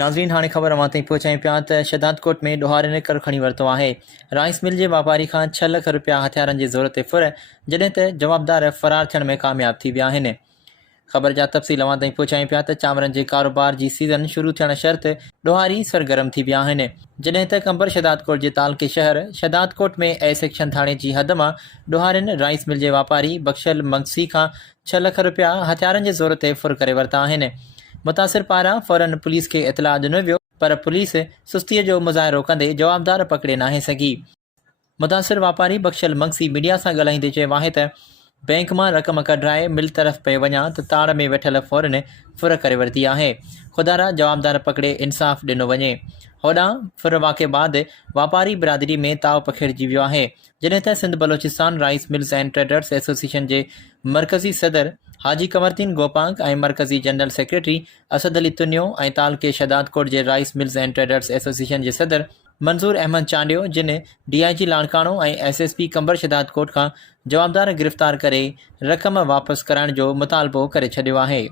नाज़रीन हाणे ख़बर अवां ताईं पहुचायूं पिया त शहदादकोट में ॾोहारे ने कर खणी वरितो आहे। राइस मिल जे वापारी खां 6 लख रुपया हथियारनि जे ज़ोर ते फुर, जॾहिं त जवाबदार फरार थियण में कामयाब थी विया आहिनि। ख़बर जा तफ़सील अवां ताईं पहुचायूं पिया त चांवरनि जे कारोबार जी सीज़न शुरू थियण शर्त ॾोहारी सरगर्म थी विया आहिनि, जॾहिं त कंबर शहदादकोट जे तालके शहर शहदादकोट में ए सेक्शन थाणे जी हद मां ॾोहारियुनि राइस मिल जे वापारी बख्शल मंगसी खां 6 लख रुपया हथियारनि जे ज़ोर ते फुर करे वरिता आहिनि। मुतासिर पारां फौरन पुलिस खे इतला ॾिनो वियो, पर पुलिस सुस्तीअ जो मुज़ाहिरो कंदे जवाबदार पकिड़े नाहे सघी। मुतासिर वापारी बख्शल मंगसी मीडिया सां ॻाल्हाईंदे चयो आहे त बैंक मां रक़म कढाए मिल तरफ़ पे वञा त ताड़ में वेठल फौरन फुर करे वरिती आहे। खुदारा जवाबदार पकिड़े इंसाफ़ ॾिनो वञे। होॾां फुर वाक़े बाद वापारी बिरादरी में ताव पखिड़िजी वियो आहे, जॾहिं त Sindh Balochistan rice mills and traders association जे मरकज़ी सदर हाजी कमरदीन गोपांग ऐं मरकज़ी जनरल सेक्रेटरी असद अली तुनियो ऐं तालके शहदादकोट जे rice mills and traders association जे सदर मंज़ूर अहमद चांडियो, जिन DIG लाणकाणो ऐं SSP कंबर शहदादकोट खां जवाबदार गिरफ़्तार करे रक़म वापसि कराइण जो मुतालबो करे छॾियो आहे।